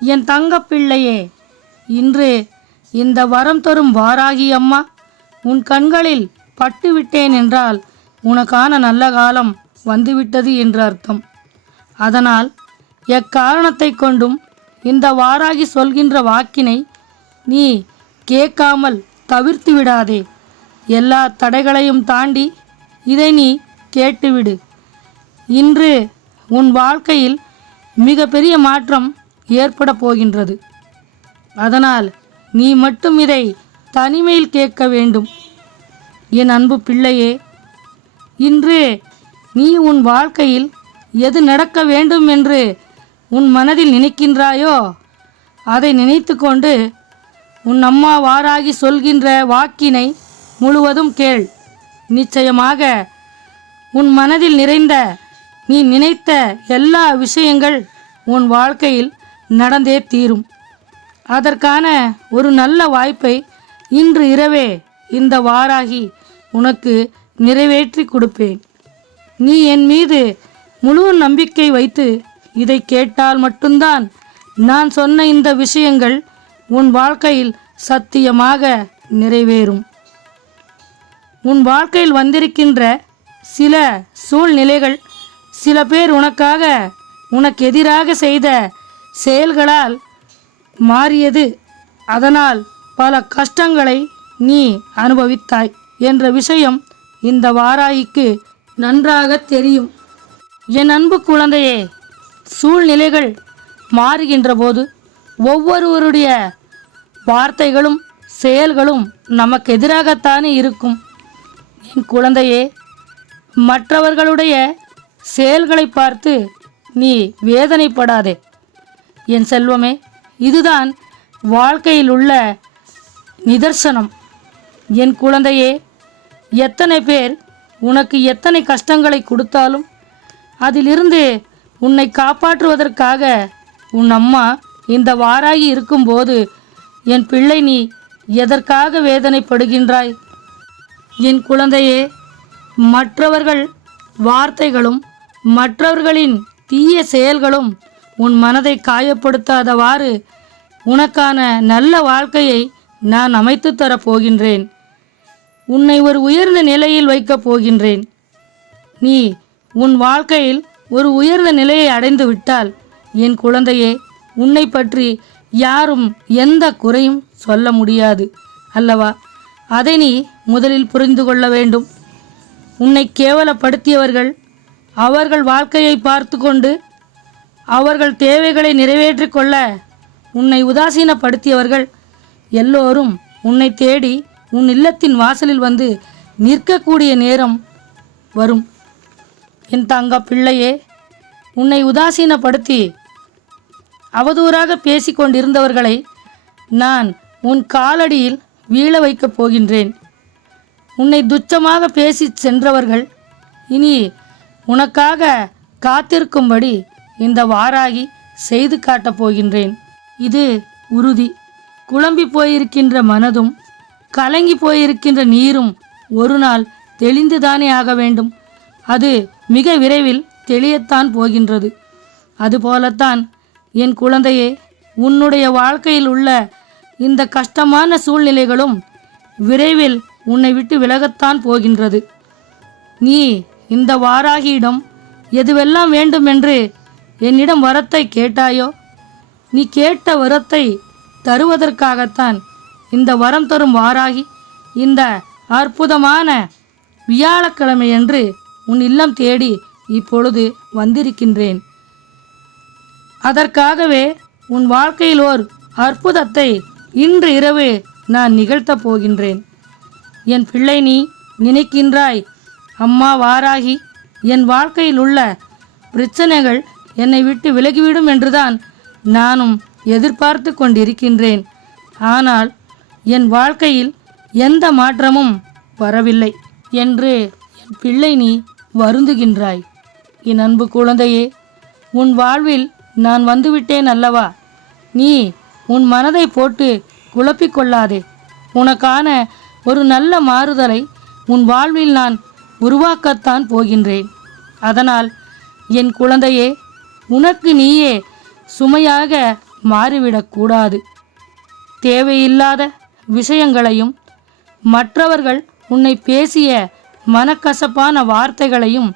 என் தங்க பிள்ளையே இன்று இந்த வரம் தரும் வாராகி அம்மா உன் கண்களில் பட்டுவிட்டேன் என்றால் உனக்கான நல்ல காலம் வந்துவிட்டது என்று அர்த்தம். அதனால் எக்காரணத்தை கொண்டும் இந்த வாராகி சொல்கின்ற வாக்கினை நீ கேட்காமல் தவிர்த்து விடாதே. எல்லா தடைகளையும் தாண்டி இதை நீ கேட்டுவிடு. இன்று உன் வாழ்க்கையில் மிகப்பெரிய மாற்றம் ஏற்பட போகின்றது. அதனால் நீ மட்டும் இதை தனிமையில் கேட்க வேண்டும். என் அன்பு பிள்ளையே இன்று நீ உன் வாழ்க்கையில் எது நடக்க வேண்டும் என்று உன் மனதில் நினைக்கின்றாயோ அதை நினைத்து கொண்டு உன் அம்மா வாராகி சொல்கின்ற வாக்கினை முழுவதும் கேள். நிச்சயமாக உன் மனதில் நிறைந்த நீ நினைத்த எல்லா விஷயங்கள் உன் வாழ்க்கையில் நடந்தே தீரும். அதற்கான ஒரு நல்ல வாய்ப்பை இன்று இரவே இந்த வாராகி உனக்கு நிறைவேற்றி கொடுப்பேன். நீ என் மீது முழு நம்பிக்கை வைத்து இதை கேட்டால் மட்டும்தான் நான் சொன்ன இந்த விஷயங்கள் உன் வாழ்க்கையில் சத்தியமாக நிறைவேறும். உன் வாழ்க்கையில் வந்திருக்கின்ற சில சூழ்நிலைகள் சில பேர் உனக்காக உனக்கு எதிராக செய்த செயல்களால் மாறியது. அதனால் பல கஷ்டங்களை நீ அனுபவித்தாய் என்ற விஷயம் இந்த வாராய்க்கு நன்றாக தெரியும். என் அன்பு குழந்தையே சூழ்நிலைகள் மாறுகின்ற போது ஒவ்வொருவருடைய வார்த்தைகளும் செயல்களும் நமக்கு எதிராகத்தானே இருக்கும். என் குழந்தையே மற்றவர்களுடைய செயல்களை பார்த்து நீ வேதனைப்படாதே. என் செல்வமே இதுதான் வாழ்க்கையில் உள்ள நிதர்சனம். என் குழந்தையே எத்தனை பேர் உனக்கு எத்தனை கஷ்டங்களை கொடுத்தாலும் அதிலிருந்து உன்னை காப்பாற்றுவதற்காக உன் அம்மா இந்த வாராகி இருக்கும்போது என் பிள்ளை நீ எதற்காக வேதனைப்படுகின்றாய்? என் குழந்தையே மற்றவர்கள் வார்த்தைகளும் மற்றவர்களின் தீய செயல்களும் உன் மனதை காயப்படுத்தாதவாறு உனக்கான நல்ல வாழ்க்கையை நான் அமைத்து தரப்போகின்றேன் உன்னை ஒரு உயர்ந்த நிலையில் வைக்கப் போகின்றேன். நீ உன் வாழ்க்கையில் ஒரு உயர்ந்த நிலையை அடைந்து விட்டால் என் குழந்தையே உன்னை பற்றி யாரும் எந்த குறையும் சொல்ல முடியாது அல்லவா? அதை நீ முதலில் புரிந்து கொள்ள வேண்டும். உன்னை கேவலப்படுத்தியவர்கள் அவர்கள் வாழ்க்கையை பார்த்து கொண்டு அவர்கள் தேவைகளை நிறைவேற்றிக் கொள்ள உன்னை உதாசீனப்படுத்தியவர்கள் எல்லோரும் உன்னை தேடி உன் இல்லத்தின் வாசலில் வந்து நிற்கக்கூடிய நேரம் வரும். என் தங்க பிள்ளையே உன்னை உதாசீனப்படுத்தி அவதூறாக பேசிக்கொண்டிருந்தவர்களை நான் உன் காலடியில் வீழ வைக்கப் போகின்றேன். உன்னை துச்சமாக பேசி சென்றவர்கள் இனி உனக்காக காத்திருக்கும்படி இந்த வாராகி செய்து காட்டப் போகின்றேன். இது உறுதி. குழம்பி போயிருக்கின்ற மனதும் கலங்கி போயிருக்கின்ற நீரும் ஒரு நாள் தெளிந்துதானே ஆக வேண்டும். அது மிக விரைவில் தெளியத்தான் போகின்றது. அதுபோலத்தான் என் குழந்தையே உன்னுடைய வாழ்க்கையில் உள்ள இந்த கஷ்டமான சூழ்நிலைகளும் விரைவில் உன்னை விட்டு விலகத்தான் போகின்றது. நீ இந்த வாராகியிடம் எதுவெல்லாம் வேண்டுமென்று என்னிடம் வரத்தை கேட்டாயோ? நீ கேட்ட வரத்தை தருவதற்காகத்தான் இந்த வரம் தரும் வாராகி இந்த அற்புதமான வியாழக்கிழமையன்று உன் இல்லம் தேடி இப்பொழுது வந்திருக்கின்றேன். அதற்காகவே உன் வாழ்க்கையில் ஓர் அற்புதத்தை இன்று இரவு நான் நிகழ்த்தப் போகின்றேன். என் பிள்ளை நீ நினைக்கின்றாய் அம்மா வாராகி என் வாழ்க்கையில் உள்ள பிரச்சனைகள் என்னை விட்டு விலகிவிடும் என்றுதான் நானும் எதிர்பார்த்து கொண்டிருக்கின்றேன். ஆனால் என் வாழ்க்கையில் எந்த மாற்றமும் வரவில்லை என்று என் பிள்ளை நீ வருந்துகின்றாய். என் அன்பு குழந்தையே உன் வாழ்வில் நான் வந்துவிட்டேன் அல்லவா? நீ உன் மனதை போட்டு குழப்பிக்கொள்ளாதே உனக்கான ஒரு நல்ல மாறுதலை உன் வாழ்வில் நான் உருவாக்கத்தான் போகின்றேன். அதனால் என் குழந்தையே உனக்கு நீயே சுமையாக மாறிவிடக்கூடாது. தேவையில்லாத விஷயங்களையும் மற்றவர்கள் உன்னை பேசிய மனக்கசப்பான வார்த்தைகளையும்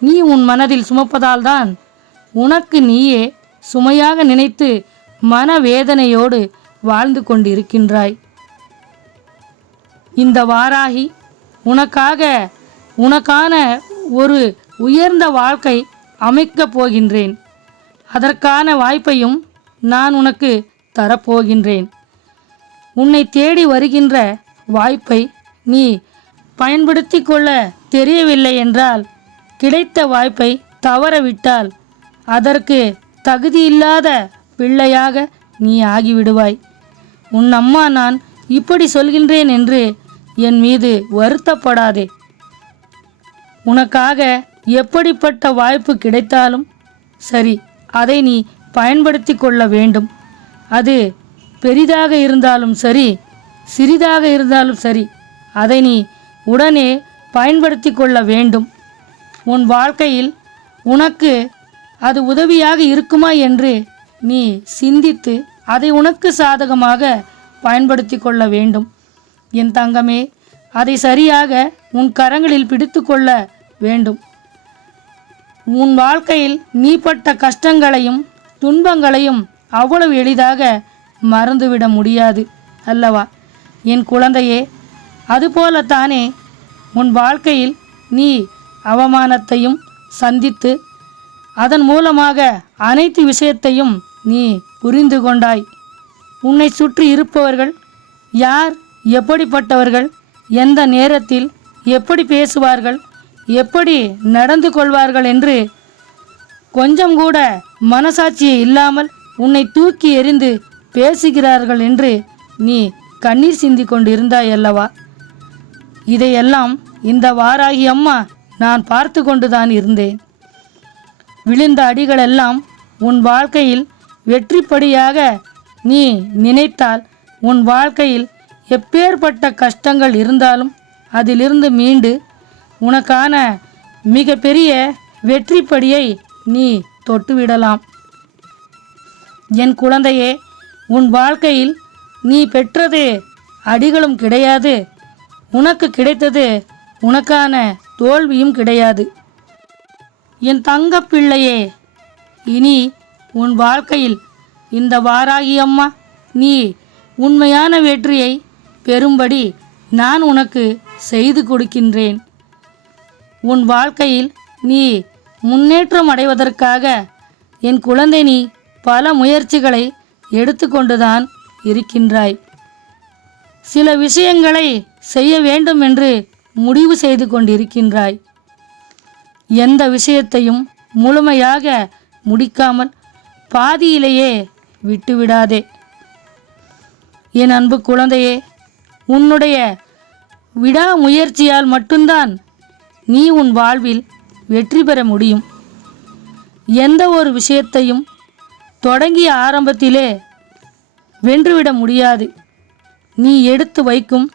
நீ உன் மனதில் சுமப்பதால்தான் உனக்கு நீயே சுமையாக நினைத்து மனவேதனையோடு வாழ்ந்து கொண்டிருக்கின்றாய். இந்த வாராகி உனக்காக உனக்கான ஒரு உயர்ந்த வாழ்க்கை அமைக்கப் போகின்றேன். அதற்கான வாய்ப்பையும் நான் உனக்கு தரப்போகின்றேன். உன்னை தேடி வருகின்ற வாய்ப்பை நீ பயன்படுத்தி கொள்ள தெரியவில்லை என்றால் கிடைத்த வாய்ப்பை தவறவிட்டால் அதற்கு தகுதியில்லாத பிள்ளையாக நீ ஆகிவிடுவாய். உன் அம்மா நான் இப்படி சொல்கின்றேன் என்று என் மீது வருத்தப்படாதே. உனக்காக எப்படிப்பட்ட வாய்ப்பு கிடைத்தாலும் சரி அதை நீ பயன்படுத்தி கொள்ள வேண்டும். அது பெரிதாக இருந்தாலும் சரி சிறிதாக இருந்தாலும் சரி அதை நீ உடனே பயன்படுத்தி கொள்ள வேண்டும். உன் வாழ்க்கையில் உனக்கு அது உதவியாக இருக்குமா என்று நீ சிந்தித்து அதை உனக்கு சாதகமாக பயன்படுத்தி கொள்ள வேண்டும். என் தங்கமே அதை சரியாக உன் கரங்களில் பிடித்து கொள்ள வேண்டும். உன் வாழ்க்கையில் நீ பட்ட கஷ்டங்களையும் துன்பங்களையும் அவ்வளவு எளிதாக மறந்துவிட முடியாது அல்லவா? என் குழந்தையே அதுபோலத்தானே உன் வாழ்க்கையில் நீ அவமானத்தையும் சந்தித்து அதன் மூலமாக அனைத்து விஷயத்தையும் நீ புரிந்து கொண்டாய். உன்னை சுற்றி இருப்பவர்கள் யார் எப்படிப்பட்டவர்கள் எந்த நேரத்தில் எப்படி பேசுவார்கள் எப்படி நடந்து கொள்வார்கள் என்று கொஞ்சம் கூட மனசாட்சியே இல்லாமல் உன்னை தூக்கி எறிந்து பேசுகிறார்கள் என்று நீ கண்ணீர் சிந்தி கொண்டிருந்தாய் அல்லவா? இதையெல்லாம் இந்த வாராகி அம்மா நான் பார்த்து கொண்டுதான் இருந்தேன். விழுந்த அடிகளெல்லாம் உன் வாழ்க்கையில் வெற்றிப்படியாக நீ நினைத்தால் உன் வாழ்க்கையில் எப்பேற்பட்ட கஷ்டங்கள் இருந்தாலும் அதிலிருந்து மீண்டு உனக்கான மிகப்பெரிய வெற்றிப்படியை நீ தொட்டுவிடலாம். என் குழந்தையே உன் வாழ்க்கையில் நீ பெற்றது அடிகளும் கிடையாது. உனக்கு கிடைத்தது உனக்கான தோல்வியும் கிடையாது. என் தங்க பிள்ளையே இனி உன் வாழ்க்கையில் இந்த வாராகி அம்மா நீ உண்மையான வெற்றியை பெறும்படி நான் உனக்கு செய்து கொடுக்கின்றேன். உன் வாழ்க்கையில் நீ முன்னேற்றம் அடைவதற்காக என் குழந்தை நீ பல முயற்சிகளை எடுத்துக்கொண்டுதான் இருக்கின்றாய். சில விஷயங்களை செய்ய வேண்டும் என்று முடிவு செய்து கொண்டிருக்கின்றாய். எந்த விஷயத்தையும் முழுமையாக முடிக்காமல் பாதியிலேயே விட்டுவிடாதே. என் அன்பு குழந்தையே உன்னுடைய விடாமுயற்சியால் மட்டும்தான் நீ உன் வாழ்வில் வெற்றி பெற முடியும். எந்த ஒரு விஷயத்தையும் தொடங்கிய ஆரம்பத்திலே வென்றுவிட முடியாது. நீ எடுத்து வைக்கும்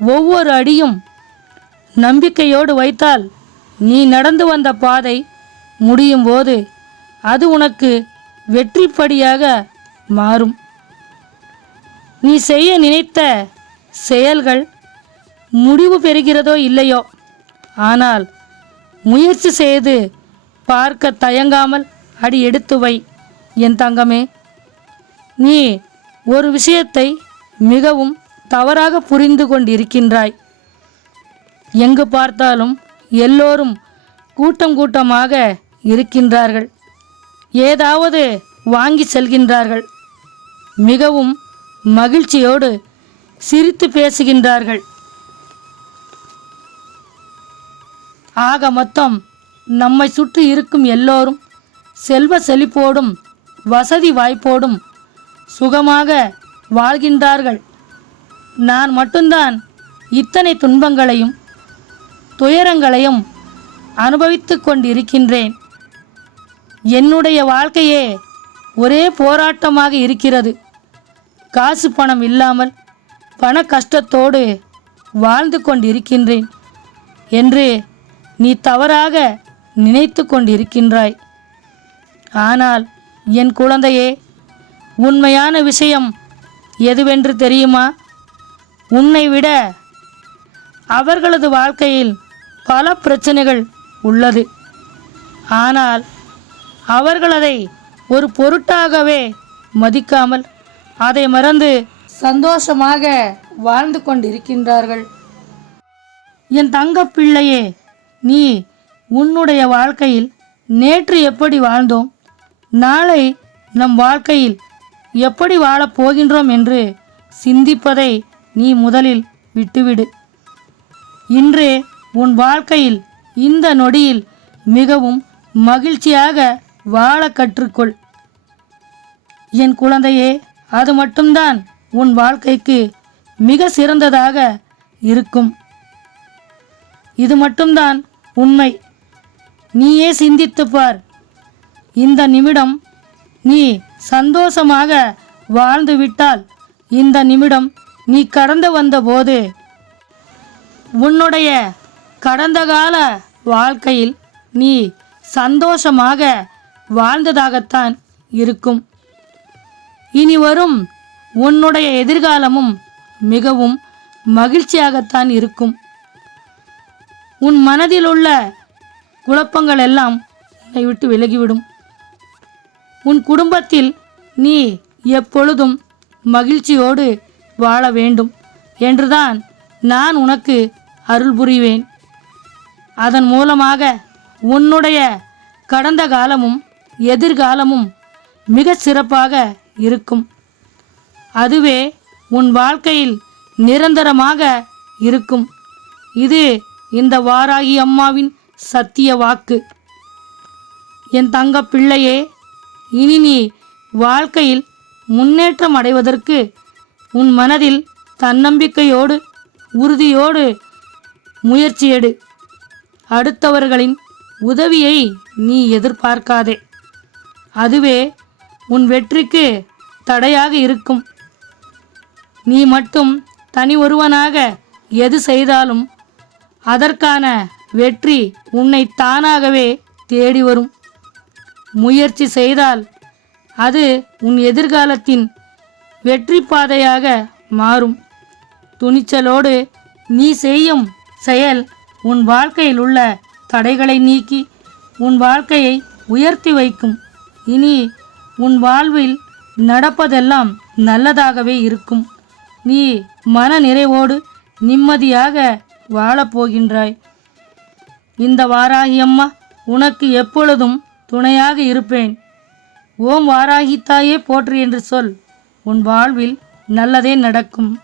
ஒவ்வொரு அடியும் நம்பிக்கையோடு வைத்தால் நீ நடந்து வந்த பாதை முடியும் போது அது உனக்கு வெற்றிப்படியாக மாறும். நீ செய்ய நினைத்த செயல்கள் முடிவு பெறுகிறதோ இல்லையோ? ஆனால் முயற்சி செய்து பார்க்க தயங்காமல் அடி எடுத்து வை என் தங்கமே. நீ ஒரு விஷயத்தை மிகவும் தவறாக புரிந்து கொண்டிருக்கின்றாய். எங்கு பார்த்தாலும் எல்லோரும் கூட்டம் கூட்டமாக இருக்கின்றார்கள். ஏதாவது வாங்கி செல்கின்றார்கள். மிகவும் மகிழ்ச்சியோடு சிரித்து பேசுகின்றார்கள். ஆக மொத்தம் நம்மை சுற்றி இருக்கும் எல்லோரும் செல்வ செழிப்போடும் வசதி வாய்ப்போடும் சுகமாக வாழ்கின்றார்கள். நான் மட்டும்தான் இத்தனை துன்பங்களையும் துயரங்களையும் அனுபவித்து கொண்டிருக்கின்றேன். என்னுடைய வாழ்க்கையே ஒரே போராட்டமாக இருக்கிறது. காசு பணம் இல்லாமல் பண கஷ்டத்தோடு வாழ்ந்து கொண்டிருக்கின்றேன். என்று நீ தவறாக நினைத்து கொண்டிருக்கின்றாய் ஆனால் என் குழந்தையே உண்மையான விஷயம் எதுவென்று தெரியுமா? உன்னை விட அவர்களது வாழ்க்கையில் பல பிரச்சனைகள் உள்ளது. ஆனால் அவர்கள் அதை ஒரு பொருட்டாகவே மதிக்காமல் அதை மறந்து சந்தோஷமாக வாழ்ந்து கொண்டிருக்கின்றார்கள். என் தங்க பிள்ளையே நீ உன்னுடைய வாழ்க்கையில் நேற்று எப்படி வாழ்ந்தோம்? நாளை நம் வாழ்க்கையில் எப்படி வாழப் போகின்றோம் என்று சிந்திப்பதை நீ முதலில் விட்டுவிடு. இன்று உன் வாழ்க்கையில் இந்த நொடியில் மிகவும் மகிழ்ச்சியாக வாழ கற்றுக்கொள். என் குழந்தையே அது மட்டும்தான் உன் வாழ்க்கைக்கு மிக சிறந்ததாக இருக்கும். இது மட்டும்தான் உண்மை. நீயே சிந்தித்துப் பார் இந்த நிமிடம் நீ சந்தோஷமாக வாழ்ந்து விட்டால் இந்த நிமிடம் நீ கடந்து வந்தபோது உன்னுடைய கடந்த கால வாழ்க்கையில் நீ சந்தோஷமாக வாழ்ந்ததாகத்தான் இருக்கும். இனி வரும் உன்னுடைய எதிர்காலமும் மிகவும் மகிழ்ச்சியாகத்தான் இருக்கும். உன் மனதில் உள்ள குழப்பங்கள் எல்லாம் உன்னை விட்டு விலகிவிடும். உன் குடும்பத்தில் நீ எப்பொழுதும் மகிழ்ச்சியோடு வாழ வேண்டும் என்றுதான் நான் உனக்கு அருள் புரிவேன். அதன் மூலமாக உன்னுடைய கடந்த காலமும் எதிர்காலமும் மிக சிறப்பாக இருக்கும். அதுவே உன் வாழ்க்கையில் நிரந்தரமாக இருக்கும். இது இந்த வாராகி அம்மாவின் சத்திய வாக்கு. என் தங்க பிள்ளையே இனி நீ வாழ்க்கையில் முன்னேற்றம் அடைவதற்கு உன் மனதில் தன்னம்பிக்கையோடு உறுதியோடு முயற்சியெடு அடுத்தவர்களின் உதவியை நீ எதிர்பார்க்காதே. அதுவே உன் வெற்றிக்கு தடையாக இருக்கும். நீ மட்டும் தனி ஒருவனாக எது செய்தாலும் அதற்கான வெற்றி உன்னை தானாகவே தேடி வரும். முயற்சி செய்தால் அது உன் எதிர்காலத்தின் வெற்றி பாதையாக மாறும். துணிச்சலோடு நீ செய்யும் செயல் உன் வாழ்க்கையில் உள்ள தடைகளை நீக்கி உன் வாழ்க்கையை உயர்த்தி வைக்கும். இனி உன் வாழ்வில் நடப்பதெல்லாம் நல்லதாகவே இருக்கும். நீ மன நிறைவோடு நிம்மதியாக வாழப்போகின்றாய். இந்த வாராகி அம்மா உனக்கு எப்பொழுதும் துணையாக இருப்பேன். ஓம் வாராகித்தாயே போற்று என்று சொல். உன் வாழ்வில் நல்லதே நடக்கும்.